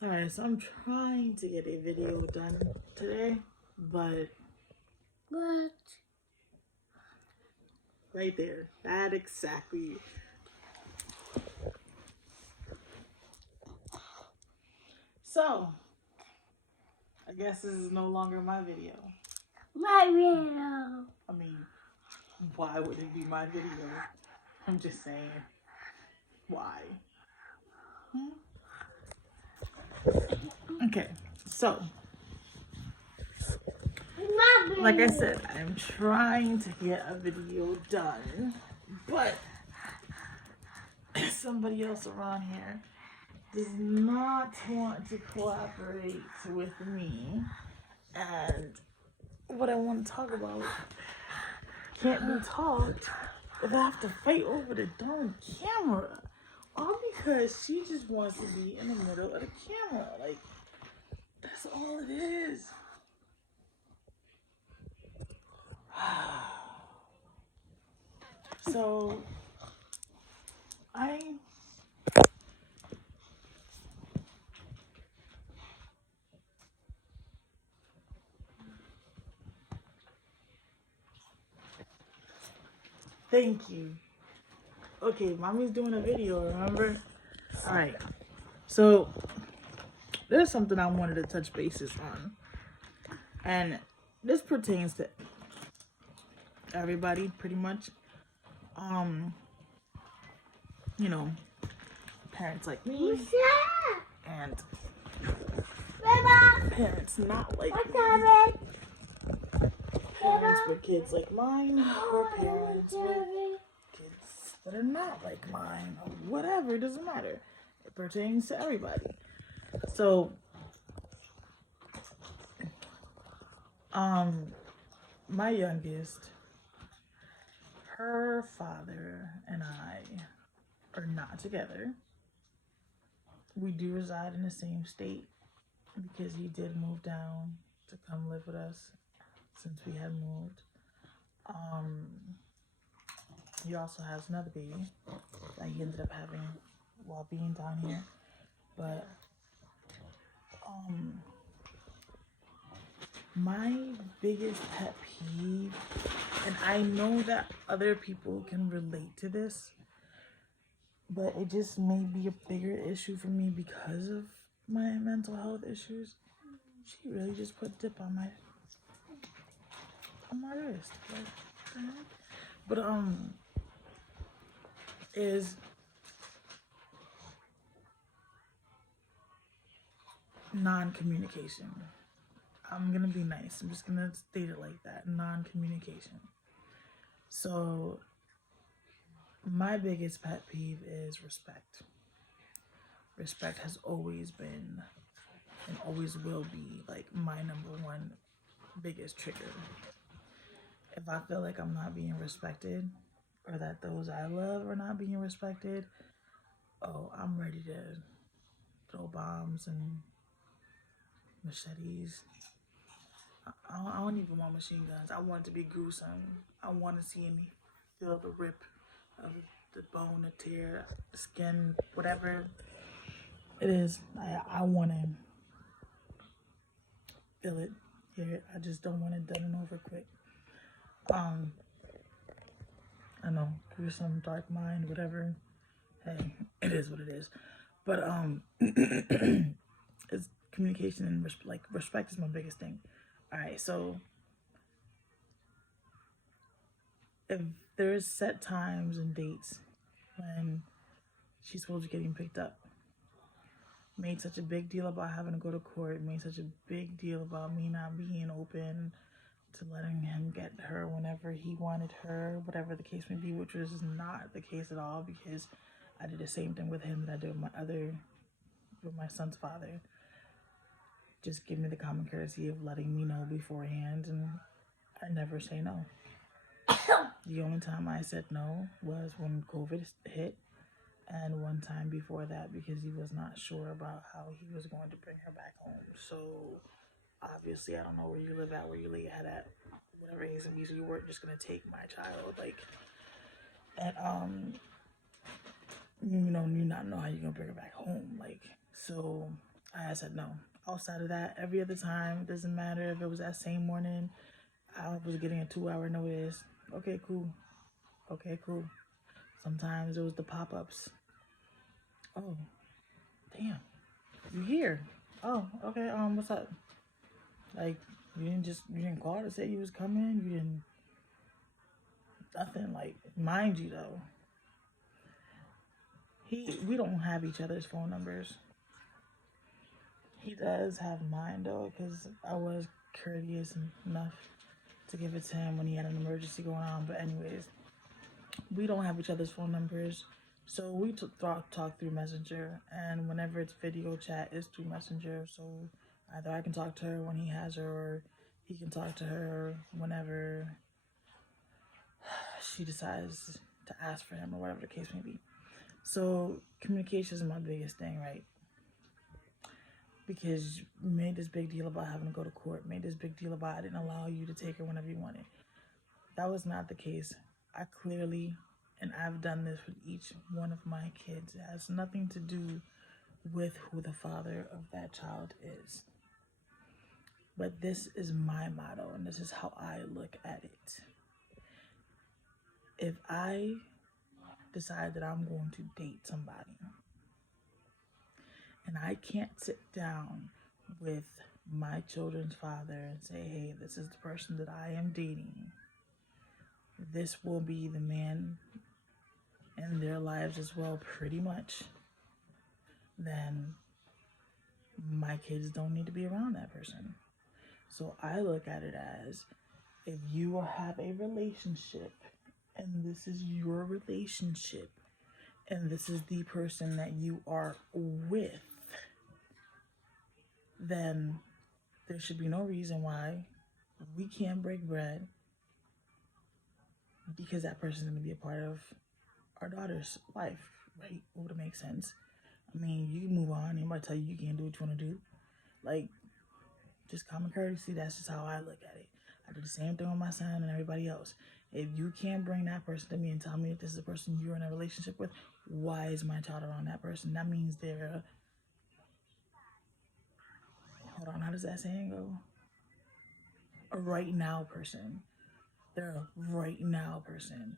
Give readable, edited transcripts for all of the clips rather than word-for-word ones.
Alright, so I'm trying to get a video done today, but What? right there, that exactly. So, I guess this is no longer my video. My video. I mean, why would it be my video? I'm just saying, why? Okay, so, like I said, I'm trying to get a video done, but somebody else around here does not want to cooperate with me, and what I want to talk about can't be talked if I have to fight over the darn camera. All because she just wants to be in the middle of the camera. Like, that's all it is. So, thank you. Okay, mommy's doing a video, remember? Alright, so there's something I wanted to touch bases on. And this pertains to everybody, pretty much. You know, parents like me and parents not like me. Parents with kids like mine, or parents with kids that are not like mine, or whatever, it doesn't matter. It pertains to everybody. So, my youngest, her father and I are not together. We do reside in the same state because he did move down to come live with us since we had moved. He also has another baby that he ended up having while being down here. But my biggest pet peeve, and I know that other people can relate to this, but it just may be a bigger issue for me because of my mental health issues. She really just put dip on my wrist. Like, but is non-communication. I'm gonna be nice. I'm just gonna state it like that. Non-communication. So my biggest pet peeve is respect. Respect has always been and always will be like my number one biggest trigger. If I feel like I'm not being respected or that those I love are not being respected, oh, I'm ready to throw bombs and machetes. I don't even want machine guns. I want it to be gruesome. I want to see and feel the rip of the bone, the tear, the skin, whatever it is. I want to feel it, hear it. I just don't want it done and over quick. I know, gruesome, dark mind, whatever. Hey, it is what it is. But it's communication and respect is my biggest thing. All right, so if there's set times and dates when she's supposed to be getting picked up, made such a big deal about having to go to court, made such a big deal about me not being open to letting him get her whenever he wanted her, whatever the case may be, which was not the case at all because I did the same thing with him that I did with my son's father. Just give me the common courtesy of letting me know beforehand, and I never say no. The only time I said no was when COVID hit, and one time before that because he was not sure about how he was going to bring her back home. So obviously, I don't know where you live at, where you lay at whatever A's and B's, you weren't just gonna take my child, like, and you not know how you're gonna bring her back home, like. So I said no. Outside of that, every other time, doesn't matter if it was that same morning, I was getting a 2 hour notice. Okay, cool. Okay, cool. Sometimes it was the pop ups. Oh, damn. You here? Oh, okay. What's up? Like, you didn't call to say you was coming. You didn't nothing. Like, mind you though, we don't have each other's phone numbers. He does have mine though, because I was courteous enough to give it to him when he had an emergency going on. But anyways, we don't have each other's phone numbers, so we talk through Messenger, and whenever it's video chat, it's through Messenger. So either I can talk to her when he has her, or he can talk to her whenever she decides to ask for him, or whatever the case may be. So communication is my biggest thing, right? Because you made this big deal about having to go to court, made this big deal about I didn't allow you to take her whenever you wanted. That was not the case. I clearly, and I've done this with each one of my kids, it has nothing to do with who the father of that child is. But this is my motto, and this is how I look at it. If I decide that I'm going to date somebody, and I can't sit down with my children's father and say, hey, this is the person that I am dating, this will be the man in their lives as well, pretty much, then my kids don't need to be around that person. So I look at it as, if you have a relationship and this is your relationship and this is the person that you are with, then there should be no reason why we can't break bread, because that person is going to be a part of our daughter's life, right? It would make sense. I mean, you can move on. Anybody tell you you can't do what you want to do? Like, just common courtesy. That's just how I look at it. I do the same thing with my son and everybody else. If you can't bring that person to me and tell me if this is a person you're in a relationship with, why is my child around that person? That means they're hold on, how does that saying go? A right now person. They're a right now person.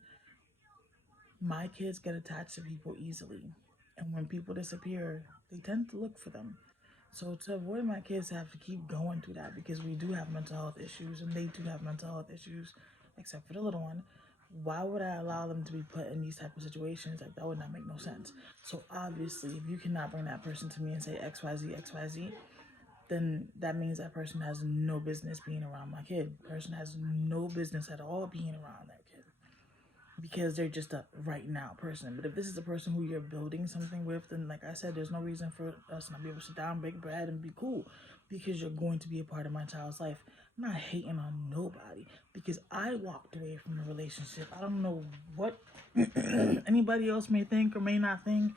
My kids get attached to people easily. And when people disappear, they tend to look for them. So to avoid my kids to have to keep going through that, because we do have mental health issues and they do have mental health issues, except for the little one, why would I allow them to be put in these type of situations? Like, that would not make no sense. So obviously, if you cannot bring that person to me and say XYZ, XYZ, then that means that person has no business being around my kid. Person has no business at all being around that kid, because they're just a right now person. But if this is a person who you're building something with, then like I said, there's no reason for us not be able to sit down, break bread, and be cool, because you're going to be a part of my child's life. I'm not hating on nobody, because I walked away from the relationship. I don't know what anybody else may think or may not think,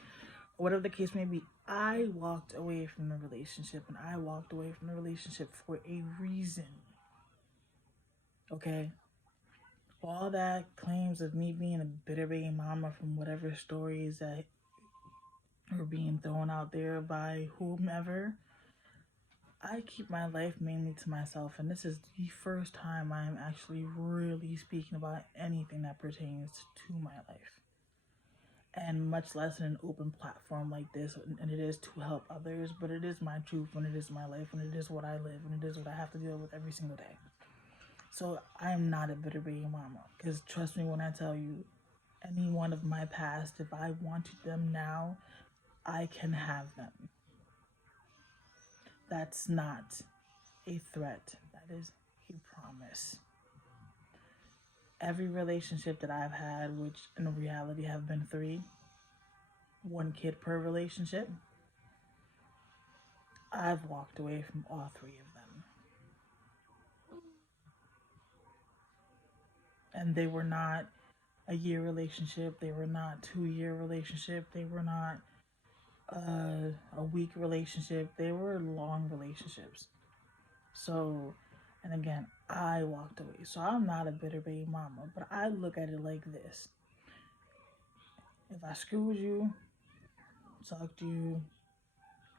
or whatever the case may be. I walked away from the relationship, and I walked away from the relationship for a reason. Okay? All that claims of me being a bitter baby mama from whatever stories that are being thrown out there by whomever, I keep my life mainly to myself, and this is the first time I'm actually really speaking about anything that pertains to my life, and much less in an open platform like this. And it is to help others, but it is my truth, and it is my life, and it is what I live, and it is what I have to deal with every single day. So I'm not a bitter baby mama, because trust me when I tell you, any one of my past, if I wanted them now, I can have them. That's not a threat. That is a promise. Every relationship that I've had, which in reality have been 3, 1 kid per relationship, I've walked away from all 3 of them. And they were not a year relationship. They were not 2-year relationship. They were not a week relationship. They were long relationships. So, and again, I walked away. So I'm not a bitter baby mama, but I look at it like this. If I screwed you, talked to you,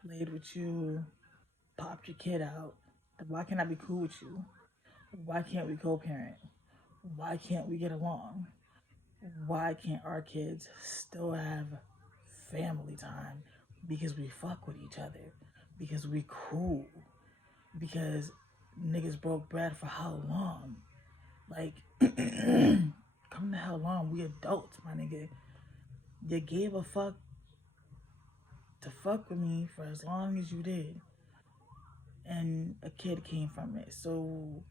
laid with you, popped your kid out. Why can't I be cool with you? Why can't we co-parent? Why can't we get along? Why can't our kids still have family time? Because we fuck with each other. Because we cool. Because niggas broke bread for how long? Like, come the hell on. We adults, my nigga. You gave a fuck to fuck with me for as long as you did. And a kid came from it. So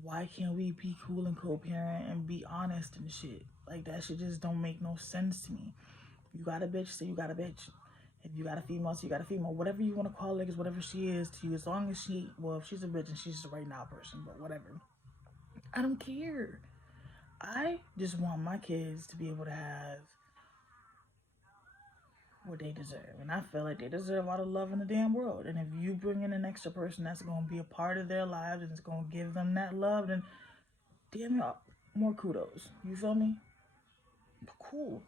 why can't we be cool and co-parent and be honest and shit? Like, that shit just don't make no sense to me. You got a bitch, so you got a bitch. If you got a female, so you got a female. Whatever you want to call her, is whatever she is to you. As long as she, well, if she's a bitch and she's just a right now person, but whatever. I don't care. I just want my kids to be able to have what they deserve. And I feel like they deserve all the love in the damn world. And if you bring in an extra person that's going to be a part of their lives and it's going to give them that love, then damn it, more kudos. You feel me? Cool.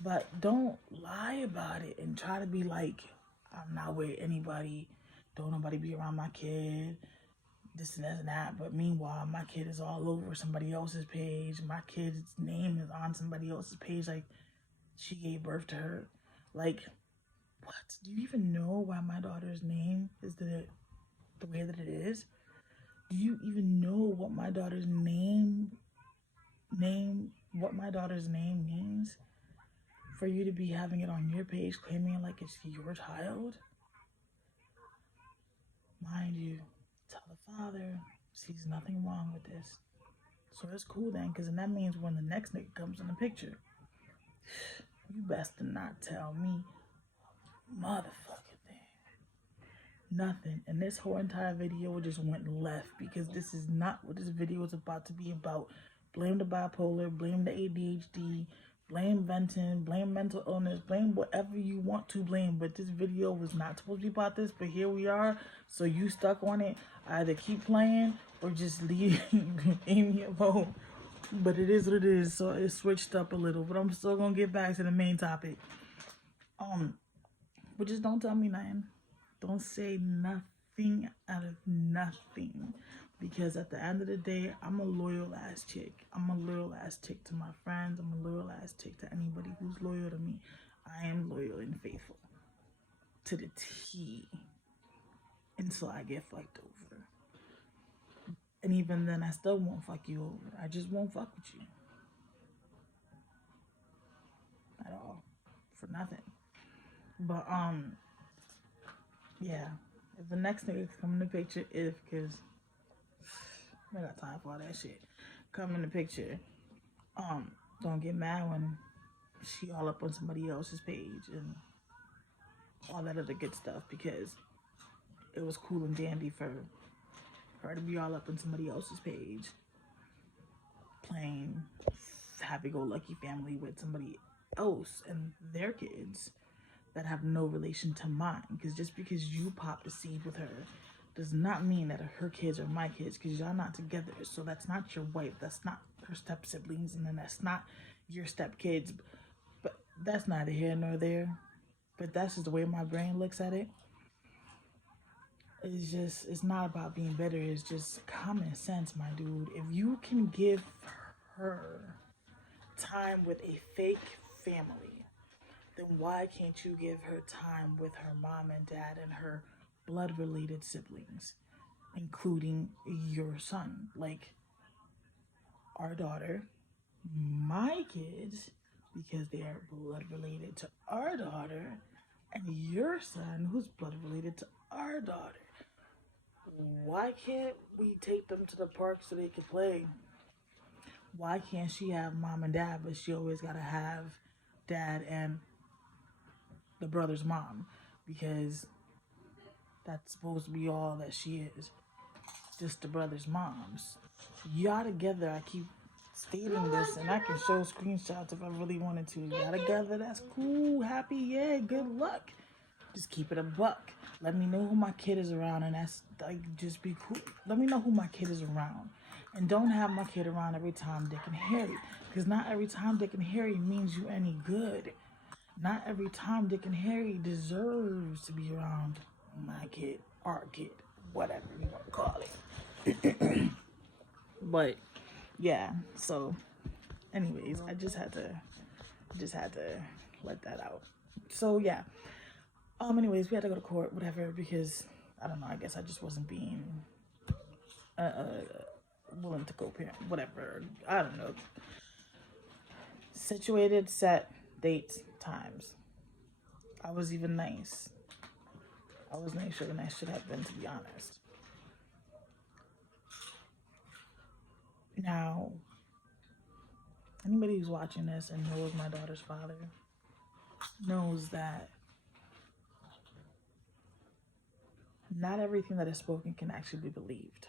But don't lie about it and try to be like, I'm not with anybody. Don't nobody be around my kid. This and that and that. But meanwhile, my kid is all over somebody else's page. My kid's name is on somebody else's page. Like, she gave birth to her. Like, what? Do you even know why my daughter's name is the way that it is? Do you even know what my daughter's name means? For you to be having it on your page, claiming it like it's your child? Mind you, tell the father sees nothing wrong with this. So it's cool then, because then that means when the next nigga comes in the picture, you best to not tell me motherfucking thing. Nothing. And this whole entire video just went left because this is not what this video is about to be about. Blame the bipolar, blame the ADHD, blame venting, blame mental illness, blame whatever you want to blame. But this video was not supposed to be about this, but here we are. So you stuck on it. Either keep playing or just leave Amy alone. But it is what it is, so it switched up a little. But I'm still gonna get back to the main topic. But just don't tell me nothing. Don't say nothing out of nothing. Because at the end of the day, I'm a loyal ass chick. I'm a loyal ass chick to my friends. I'm a loyal ass chick to anybody who's loyal to me. I am loyal and faithful. To the T. Until I get fucked over. And even then, I still won't fuck you over. I just won't fuck with you. At all. For nothing. But, yeah. If the next nigga come in the picture, because I got time for all that shit. Come in the picture. Don't get mad when she all up on somebody else's page and all that other good stuff, because it was cool and dandy for her to be all up on somebody else's page, playing happy-go-lucky family with somebody else and their kids that have no relation to mine. Because just because you popped a seed with her does not mean that her kids are my kids, because y'all not together. So that's not your wife, that's not her step siblings, and then that's not your step kids. But that's neither here nor there. But that's just the way my brain looks at it. It's not about being better. It's just common sense, my dude. If you can give her time with a fake family, then why can't you give her time with her mom and dad and her blood-related siblings, including your son? Like, our daughter, my kids, because they are blood-related to our daughter, and your son, who's blood-related to our daughter. Why can't we take them to the park so they can play? Why can't she have mom and dad, but she always gotta have dad and the brother's mom? Because that's supposed to be all that she is. Just the brother's moms. Y'all together, I keep stating this, and I can show screenshots if I really wanted to. Y'all together, that's cool, happy, yeah, good luck. Just keep it a buck. Let me know who my kid is around, and that's like, just be cool. Let me know who my kid is around. And don't have my kid around every time Dick and Harry. Because not every time Dick and Harry means you any good. Not every Tom, Dick, and Harry deserves to be around my kid, our kid, whatever you want to call it. But yeah, so anyways, I just had to let that out. So yeah. Anyways, we had to go to court, whatever, because I don't know, I guess I just wasn't being willing to co-parent, whatever. I don't know. Situated, set, dates, times. I was even nice. I was nicer than I should have been, to be honest. Now, anybody who's watching this and knows my daughter's father knows that not everything that is spoken can actually be believed.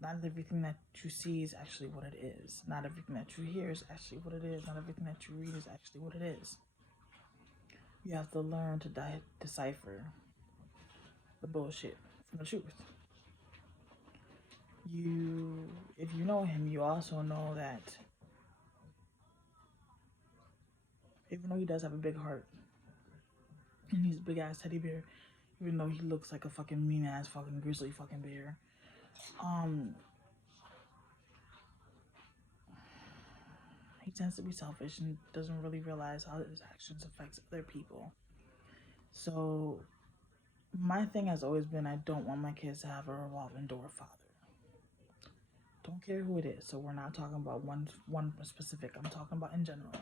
Not everything that you see is actually what it is. Not everything that you hear is actually what it is. Not everything that you read is actually what it is. You have to learn to decipher the bullshit from the truth. If you know him, you also know that even though he does have a big heart and he's a big ass teddy bear, even though he looks like a fucking mean ass fucking grizzly fucking bear, he tends to be selfish and doesn't really realize how his actions affects other people. So my thing has always been I don't want my kids to have a revolving door father. Don't care who it is. So we're not talking about one specific. I'm talking about in general.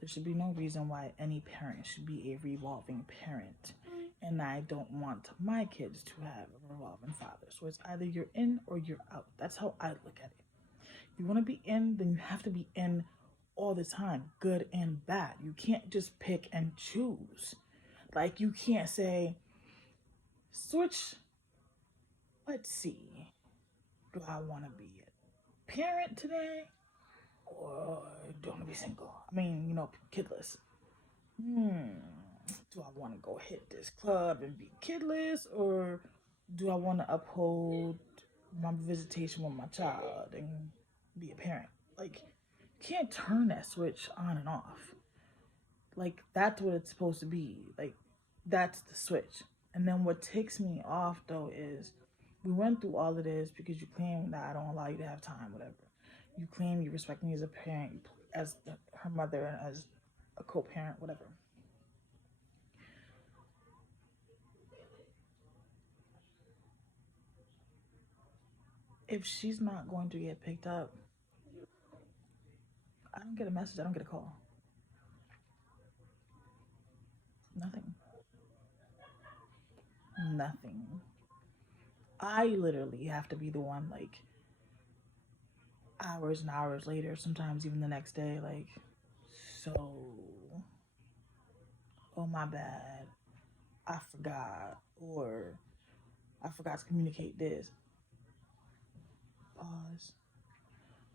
There should be no reason why any parent should be a revolving parent. And I don't want my kids to have a revolving father. So it's either you're in or you're out. That's how I look at it. If you want to be in, then you have to be in all the time, good and bad. You can't just pick and choose. Like you can't say, switch, let's see. Do I want to be a parent today or do I want to be single? I mean, kidless. Do I want to go hit this club and be kidless or do I want to uphold my visitation with my child and be a parent? Like, you can't turn that switch on and off. Like, that's what it's supposed to be. Like, that's the switch. And then what ticks me off, though, is we went through all of this because you claim that I don't allow you to have time, whatever. You claim you respect me as a parent, as her mother, and as a co-parent, whatever. If she's not going to get picked up, I don't get a message, I don't get a call. Nothing. Nothing. I literally have to be the one, like, hours and hours later, sometimes even the next day, like, so, oh my bad, I forgot, or I forgot to communicate this. Pause.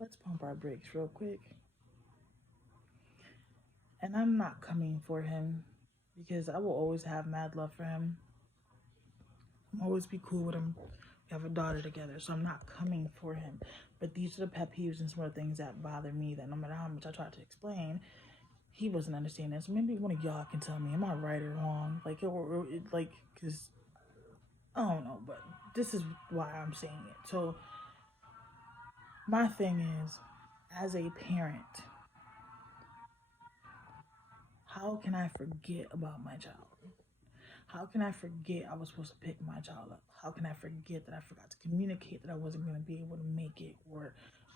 Let's pump our brakes real quick. And I'm not coming for him because I will always have mad love for him. I'll always be cool with him. We have a daughter together, so I'm not coming for him. But these are the pet peeves and some of the things that bother me that no matter how much I try to explain, he wasn't understanding. So maybe one of y'all can tell me, am I right or wrong? Like, because I don't know, but this is why I'm saying it. So my thing is, as a parent, how can I forget about my child? How can I forget I was supposed to pick my child up? How can I forget that I forgot to communicate that I wasn't going to be able to make it, or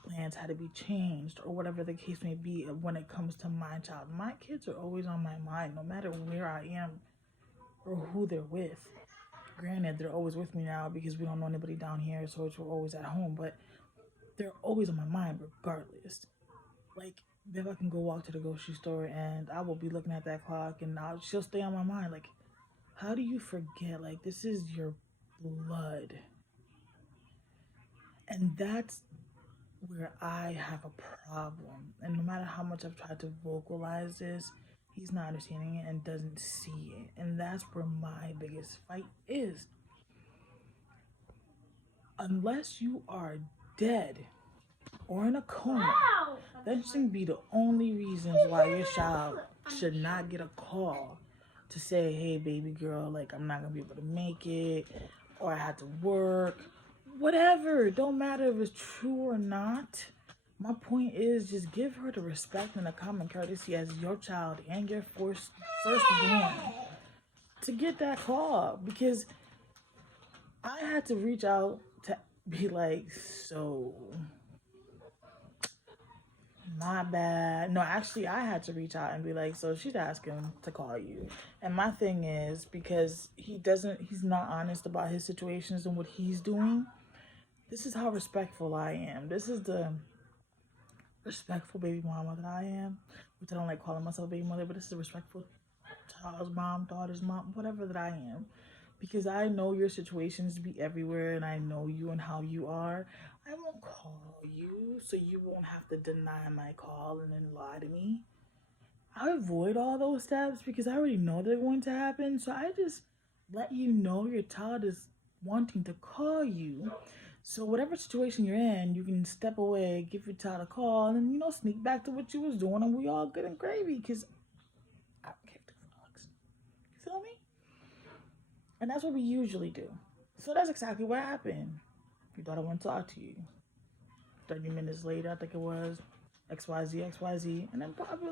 plans had to be changed, or whatever the case may be when it comes to my child? My kids are always on my mind, no matter where I am or who they're with. Granted, they're always with me now because we don't know anybody down here, so we're always at home, but they're always on my mind regardless. Like, if I can go walk to the grocery store and I will be looking at that clock and she'll stay on my mind. Like, how do you forget? Like, this is your blood. And that's where I have a problem. And no matter how much I've tried to vocalize this, he's not understanding it and doesn't see it. And that's where my biggest fight is. Unless you are dead, or in a coma, that shouldn't be the only reasons why your child should not get a call to say, hey, baby girl, like, I'm not going to be able to make it, or I had to work. Whatever. It don't matter if it's true or not. My point is just give her the respect and the common courtesy as your child and your firstborn to get that call, because I had to reach out to be like, so my bad. No, actually, I had to reach out and be like, so she's asking to call you. And my thing is, because he's not honest about his situations and what he's doing. This is how respectful I am. This is the respectful baby mama that I am, which I don't like calling myself baby mother, but this is a respectful child's mom, daughter's mom, whatever that I am. Because I know your situations be everywhere and I know you and how you are. I won't call you so you won't have to deny my call and then lie to me. I avoid all those steps because I already know they're going to happen. So I just let you know your child is wanting to call you. So whatever situation you're in, you can step away, give your child a call, and sneak back to what you was doing, and we all good and gravy. Because I don't care two fucks. You feel me? And that's what we usually do. So that's exactly what happened. Your daughter went to talk to you. 30 minutes later, I think it was XYZ, XYZ, and then probably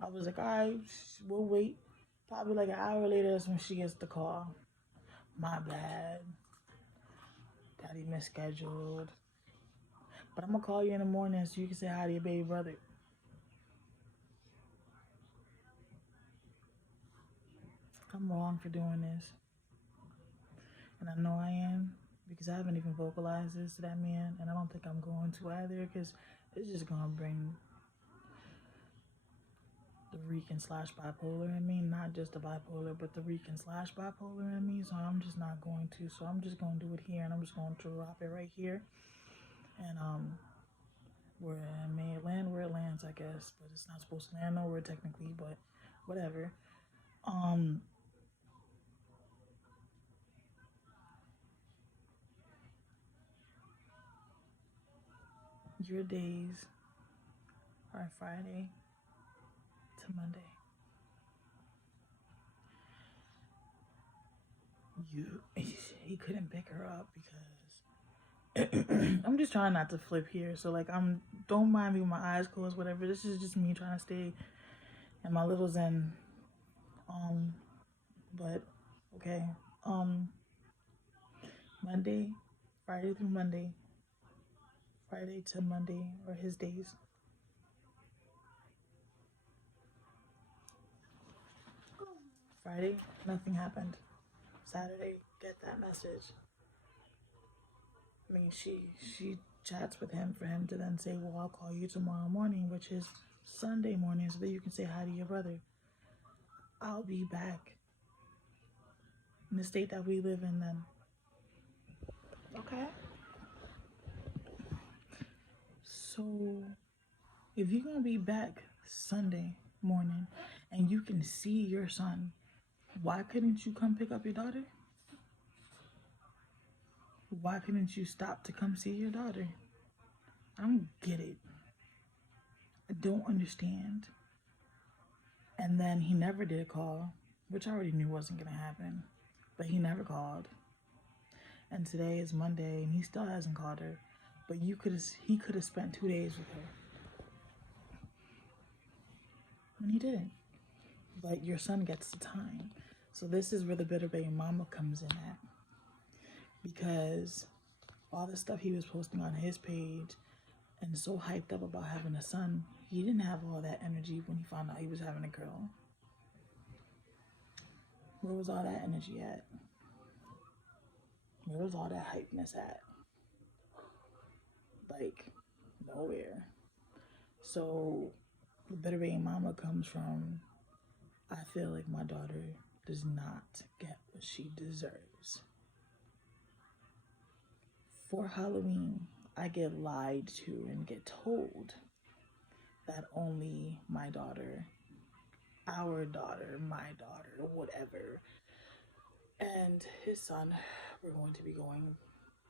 I was like, all right, we'll wait. Probably like an hour later, that's when she gets the call. My bad. Daddy misscheduled. But I'm gonna call you in the morning so you can say hi to your baby brother. I'm wrong for doing this. And I know I am because I haven't even vocalized this to that man. And I don't think I'm going to either because it's just gonna bring the Rican slash bipolar in me. Not just the bipolar, but the Rican slash bipolar in me. So I'm just not going to. So I'm just gonna do it here and I'm just going to drop it right here. And where it may land where it lands, I guess, but it's not supposed to land nowhere technically, but whatever. Um, your days are Friday to Monday. He couldn't pick her up because I'm just trying not to flip here. So like don't mind me with my eyes closed, whatever. This is just me trying to stay in my little zen. Um, but okay. Um, Monday, Friday through Monday, Friday to Monday are his days. Friday, nothing happened. Saturday, get that message. I mean, she chats with him for him to then say, well, I'll call you tomorrow morning, which is Sunday morning, so that you can say hi to your brother. I'll be back in the state that we live in then. Okay? So, if you're going to be back Sunday morning and you can see your son, why couldn't you come pick up your daughter? Why couldn't you stop to come see your daughter? I don't get it. I don't understand. And then he never did call, which I already knew wasn't going to happen. But he never called. And today is Monday and he still hasn't called her. But he could have spent 2 days with her. And he didn't. But your son gets the time. So this is where the bitter baby mama comes in at. Because all the stuff he was posting on his page and so hyped up about having a son, he didn't have all that energy when he found out he was having a girl. Where was all that energy at? Where was all that hypeness at? Like, nowhere. So, the bitter baby mama comes from, I feel like my daughter does not get what she deserves. For Halloween, I get lied to and get told that only my daughter, our daughter, my daughter, whatever, and his son, we're going to be going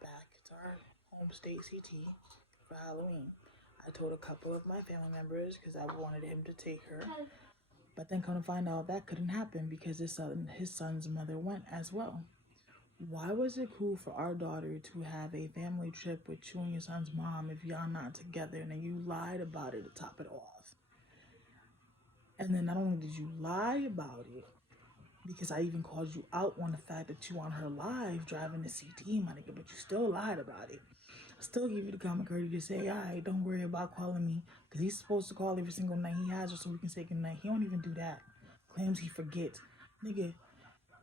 back to our home state, CT, for Halloween. I told a couple of my family members because I wanted him to take her. But then come to find out that couldn't happen because his son's mother went as well. Why was it cool for our daughter to have a family trip with you and your son's mom if y'all not together, and then you lied about it to top it off? And then not only did you lie about it, because I even called you out on the fact that you on her live driving the CD, my nigga, but you still lied about it. I still give you the common courtesy to say, all right, don't worry about calling me, because he's supposed to call every single night he has her so we can say goodnight. He don't even do that. Claims he forgets. Nigga,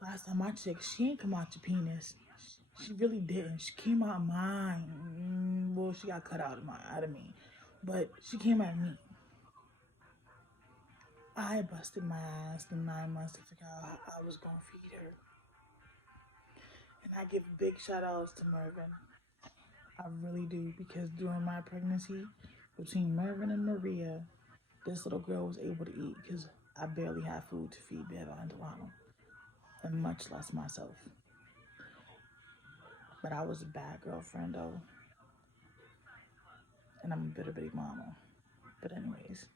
last time I checked, she ain't come out your penis. She really didn't. She came out mine. Well, she got cut out of me. But she came out of me. I busted my ass the 9 months to figure out how I was going to feed her. And I give big shout outs to Mervin. I really do, because during my pregnancy, between Mervin and Maria, this little girl was able to eat because I barely had food to feed Bella and Delano, and much less myself. But I was a bad girlfriend though, and I'm a bitter baby mama. But anyways,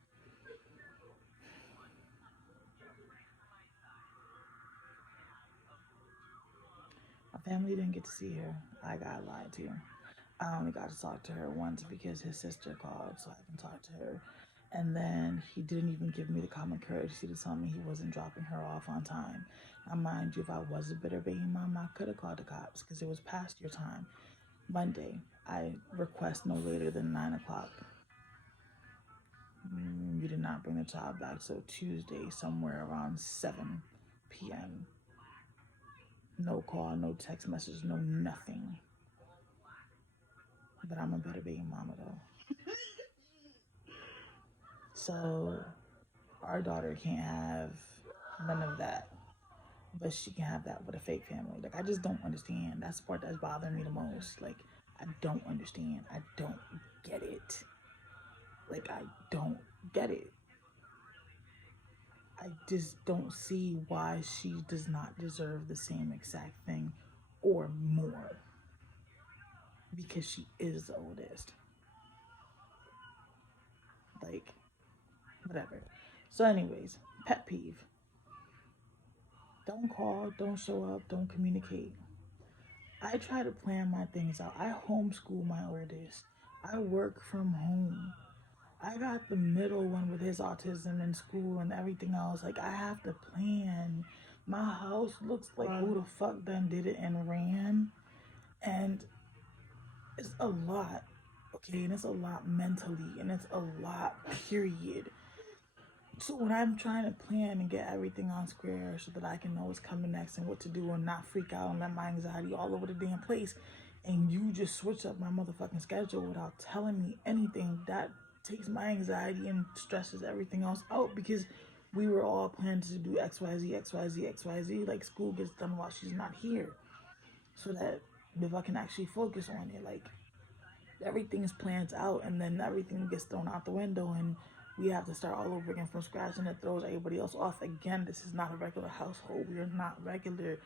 my family didn't get to see her. I got lied to. I only got to talk to her once because his sister called, so I can talk to her. And then he didn't even give me the common courtesy to tell me he wasn't dropping her off on time. Now, mind you, if I was a bitter baby mom, I could have called the cops because it was past your time. Monday, I request no later than 9 o'clock. You did not bring the child back, so Tuesday, somewhere around 7 p.m. No call, no text message, no nothing. But I'm a better baby mama though. So our daughter can't have none of that, but she can have that with a fake family. Like, I just don't understand. That's the part that's bothering me the most. Like, I don't understand. I don't get it. Like, I don't get it. I just don't see why she does not deserve the same exact thing or more, because she is the oldest. Like, whatever. So anyways, pet peeve. Don't call, don't show up, don't communicate. I try to plan my things out. I homeschool my oldest. I work from home. I got the middle one with his autism in school and everything else. Like, I have to plan. My house looks like who the fuck done did it and ran. And it's a lot, okay? And it's a lot mentally, and it's a lot, period. So when I'm trying to plan and get everything on square so that I can know what's coming next and what to do and not freak out and let my anxiety all over the damn place, and you just switch up my motherfucking schedule without telling me anything, that takes my anxiety and stresses everything else out, because we were all planning to do XYZ, XYZ, XYZ. Like, school gets done while she's not here, so that if I can actually focus on it, like, everything's planned out, and then everything gets thrown out the window, and we have to start all over again from scratch, and it throws everybody else off again. This is not a regular household. We are not regular.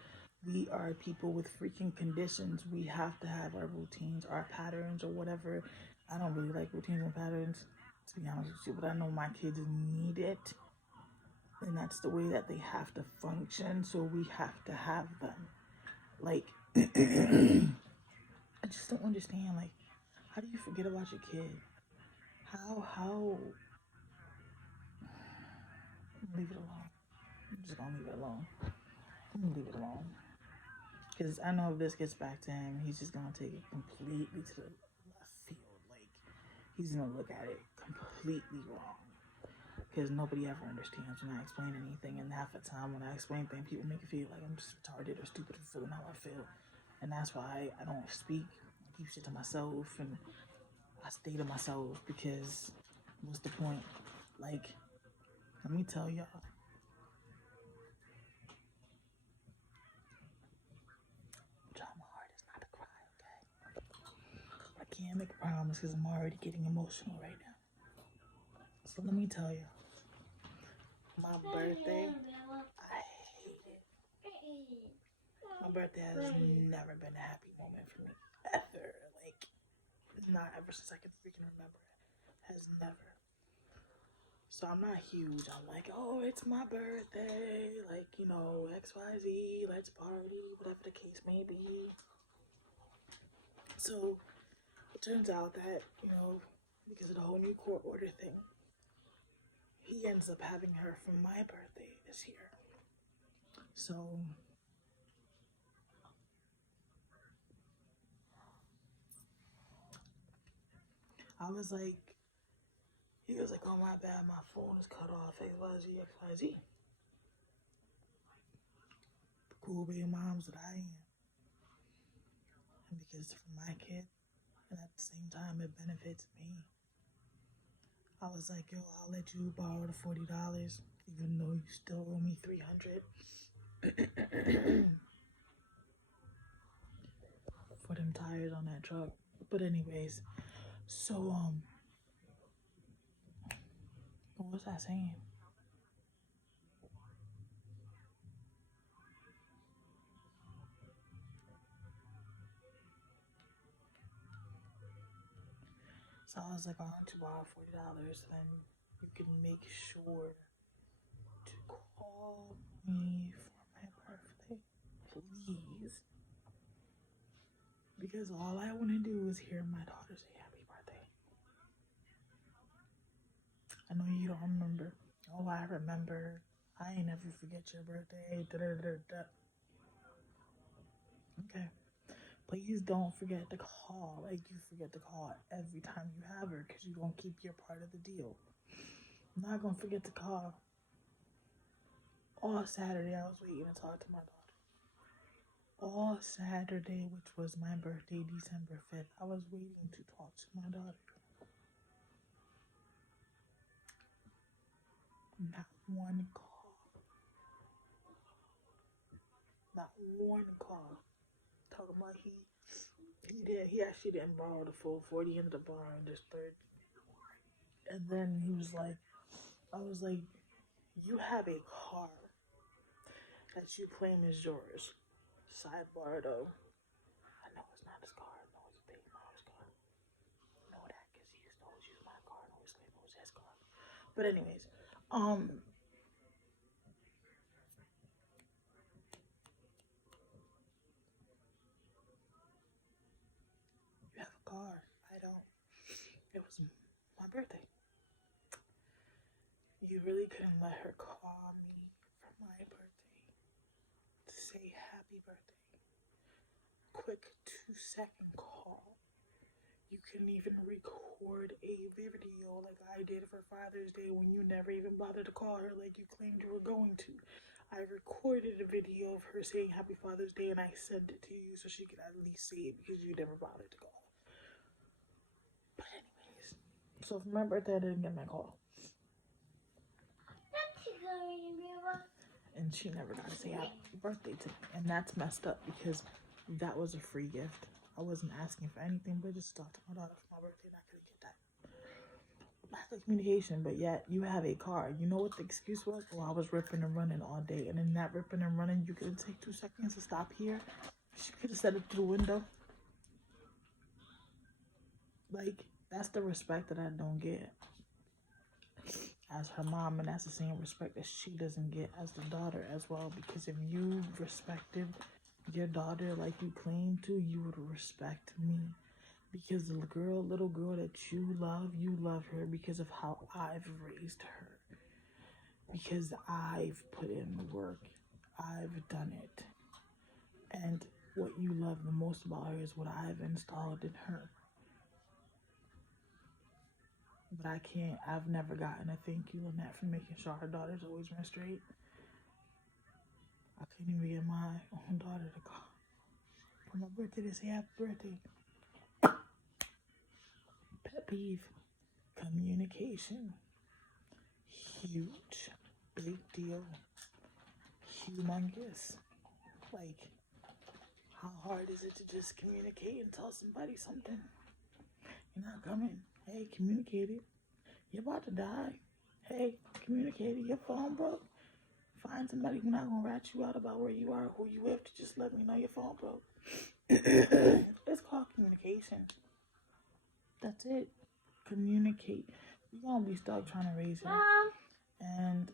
We are people with freaking conditions. We have to have our routines, our patterns, or whatever. I don't really like routines and patterns, to be honest with you, but I know my kids need it, and that's the way that they have to function, so we have to have them. Like, I just don't understand, like, how do you forget about your kid? How? Leave it alone. I'm just gonna leave it alone. I'm gonna leave it alone. Because I know if this gets back to him, he's just gonna take it completely to the left field. Like, he's gonna look at it completely wrong. Because nobody ever understands when I explain anything. And half the time when I explain things, people make it feel like I'm just retarded or stupid for feeling how I feel. And that's why I don't speak. I keep shit to myself, and I stay to myself, because what's the point? Like, let me tell y'all. I'm trying my hardest not to cry, okay? I can't make a promise because I'm already getting emotional right now. So let me tell you, my birthday, I hate it. My birthday has never been a happy moment for me, ever. Like, Not ever since I can freaking remember. Has never. So I'm not huge. I'm like, oh, it's my birthday. Like, you know, XYZ, let's party, whatever the case may be. So it turns out that, you know, because of the whole new court order thing, he ends up having her for my birthday this year. So I was like, he was like, oh, my bad, my phone is cut off, XYZ, XYZ. Cool being moms that I am. And because for my kid, and at the same time, it benefits me. I was like, yo, I'll let you borrow the $40, even though you still owe me $300 for them tires on that truck. But anyways, so what was I saying? So I was like, I'll let you borrow $40, then you can make sure to call me for my birthday, please. Because all I want to do is hear my daughter say happy birthday. I know you don't remember. Oh, I remember. I ain't never forget your birthday. Da-da-da-da. Okay. Please don't forget to call. Like, you forget to call every time you have her because you're going to keep your part of the deal. I'm not going to forget to call. All Saturday, I was waiting to talk to my daughter. All Saturday, which was my birthday, December 5th, I was waiting to talk to my daughter. Not one call. Not one call. Talking about he actually didn't borrow the full 40, he ended up borrowing this third. And then he was like, I was like, you have a car that you claim is yours. Sidebar though, I know it's not his car. I know it's Big Mom's car. I know that because he used to always use my car and always claim it was his car. But anyways, you have a car. I don't. It was my birthday. You really couldn't let her call me for my birthday to say happy birthday. Quick 2-second call. You couldn't even record a video like I did for Father's Day when you never even bothered to call her like you claimed you were going to. I recorded a video of her saying Happy Father's Day and I sent it to you so she could at least see it because you never bothered to call. But anyways, so for my birthday I didn't get my call. And she never got to say happy birthday to me. And that's messed up because that was a free gift. I wasn't asking for anything, but just talked to my daughter for my birthday and I couldn't get that. Lack of communication, but yet you have a car. You know what the excuse was? Well, I was ripping and running all day. And in that ripping and running, you couldn't take 2 seconds to stop here. She could have said it through the window. Like, that's the respect that I don't get as her mom, and that's the same respect that she doesn't get as the daughter as well. Because if you respected your daughter like you claim to, you would respect me. Because the little girl that you love her because of how I've raised her. Because I've put in the work. I've done it. And what you love the most about her is what I've installed in her. But I've never gotten a thank you, Linette, for making sure her daughter's always been straight. I couldn't even get my own daughter to call for my birthday to say happy birthday. Pet peeve. Communication. Huge. Big deal. Humongous. Like, how hard is it to just communicate and tell somebody something? You're not coming. Hey, communicate it. You're about to die. Hey, communicate it. Your phone broke. Find somebody who's not gonna rat you out about where you are, who you with, to just let me know your phone broke. It's called communication. That's it. Communicate. We're gonna be stuck trying to raise her. Mom. And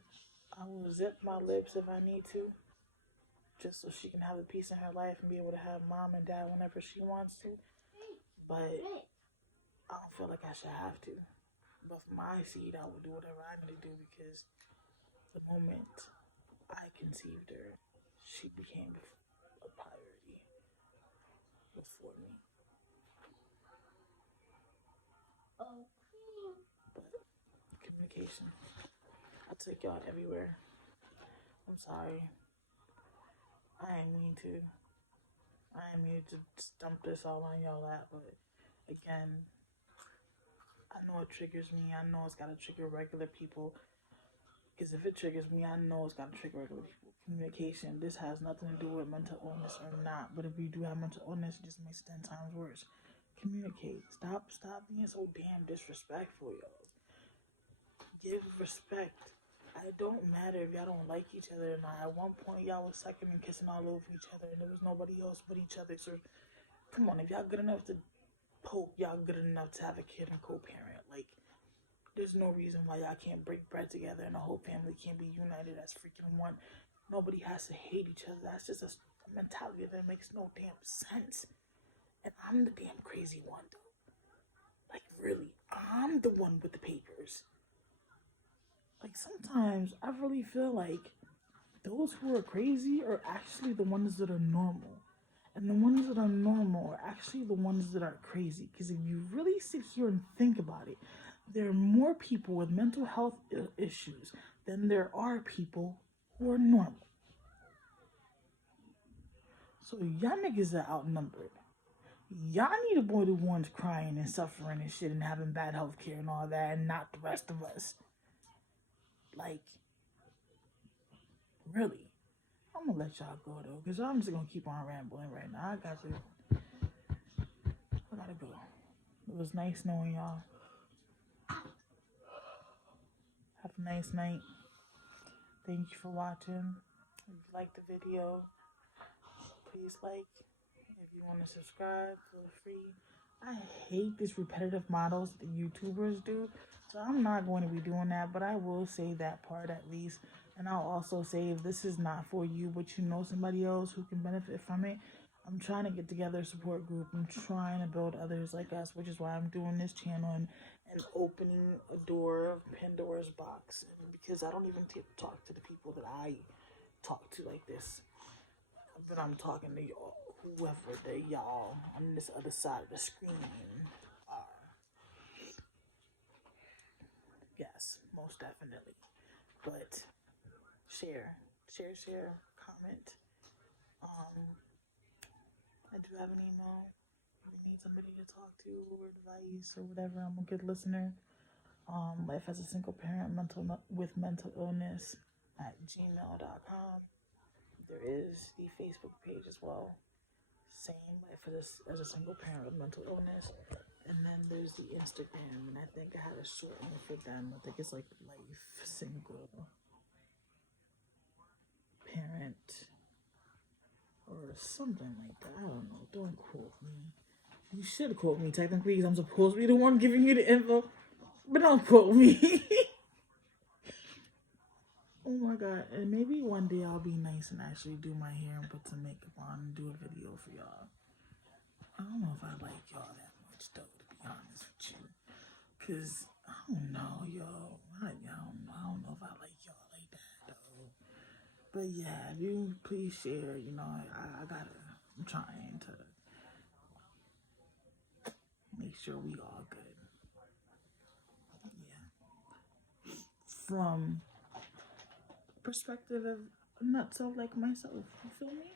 I will zip my lips if I need to, just so she can have a peace in her life and be able to have mom and dad whenever she wants to. But I don't feel like I should have to. But for my seed, I will do whatever I need to do, because the moment I conceived her, she became a priority before me. Oh. But communication. I take y'all everywhere. I'm sorry. I ain't mean to. I ain't mean to dump this all on y'all lap, but again, I know it triggers me. I know it's gotta trigger regular people. Because if it triggers me, I know it's gotta trigger regular people. Communication. This has nothing to do with mental illness or not. But if you do have mental illness, it just makes it 10 times worse. Communicate. Stop being so damn disrespectful, y'all. Give respect. It don't matter if y'all don't like each other or not. At one point, y'all was sucking and kissing all over each other, and there was nobody else but each other. So, come on, if y'all good enough to poke, y'all good enough to have a kid and co-parent. Like, there's no reason why y'all can't break bread together and the whole family can't be united as freaking one. Nobody has to hate each other. That's just a mentality that makes no damn sense. And I'm the damn crazy one, though. Like, really, I'm the one with the papers. Like, sometimes I really feel like those who are crazy are actually the ones that are normal. And the ones that are normal are actually the ones that are crazy. Because if you really sit here and think about it, there are more people with mental health issues than there are people who are normal. So y'all niggas are outnumbered. Y'all need to be the ones crying and suffering and shit and having bad health care and all that, and not the rest of us. Like, really. I'm gonna let y'all go though, because I'm just gonna keep on rambling right now. I gotta go. It was nice knowing y'all. Have a nice night. Thank you for watching. If you liked the video, please like. If you want to subscribe, feel free. I hate this repetitive models that YouTubers do, so I'm not going to be doing that, but I will say that part at least. And I'll also say, if this is not for you, but you know somebody else who can benefit from it, I'm trying to get together a support group. I'm trying to build others like us, which is why I'm doing this channel and opening a door of Pandora's box. And because I don't even talk to the people that I talk to like this, but I'm talking to y'all, whoever the y'all on this other side of the screen are. Yes, most definitely. But share, comment. I do have an email. If you need somebody to talk to or advice or whatever, I'm a good listener. Life as a single parent with mental illness at gmail.com. There is the Facebook page as well. Same life as a single parent with mental illness. And then there's the Instagram, and I think I had a short one for them. I think it's like life single parent or something like that. I don't know. Don't quote me. You should quote me technically, because I'm supposed to be the one giving you the info, but don't quote me. Oh my god. And maybe one day I'll be nice and actually do my hair and put some makeup on and do a video for y'all. I don't know if I like y'all that much though, to be honest with you. Cause I don't know, yo. I don't know if I like y'all like that though. But yeah, if you please share, I'm trying to make sure we all good. Yeah. From perspective of a nutso like myself, you feel me?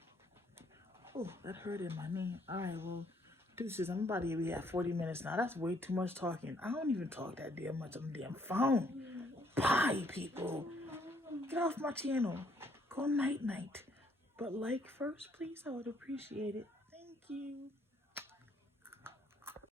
Oh, that hurt in my knee. Alright, well, deuces, I'm about to be at 40 minutes now. That's way too much talking. I don't even talk that damn much on the damn phone. Bye, people. Get off my channel. Go night-night. But like first, please. I would appreciate it. Thank you.